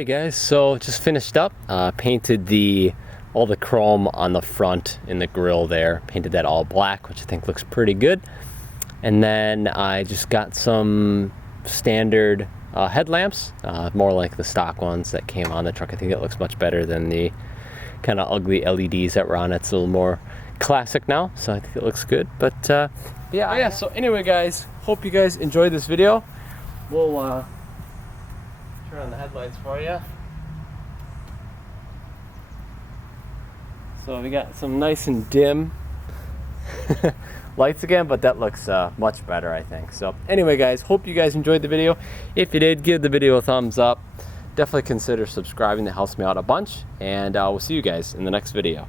Alrighty guys, so just finished up, painted all the chrome on the front in the grill there, painted that all black, which I think looks pretty good. And then I just got some standard headlamps, more like the stock ones that came on the truck. I think it looks much better than the kind of ugly LEDs that were on it. It's a little more classic now, so I think it looks good. But yeah, so anyway guys, hope you guys enjoyed this video. We'll turn on the headlights for you. So we got some nice and dim lights again, but that looks much better, I think. So anyway guys, hope you guys enjoyed the video. If you did, give the video a thumbs up. Definitely consider subscribing. That helps me out a bunch. And we'll see you guys in the next video.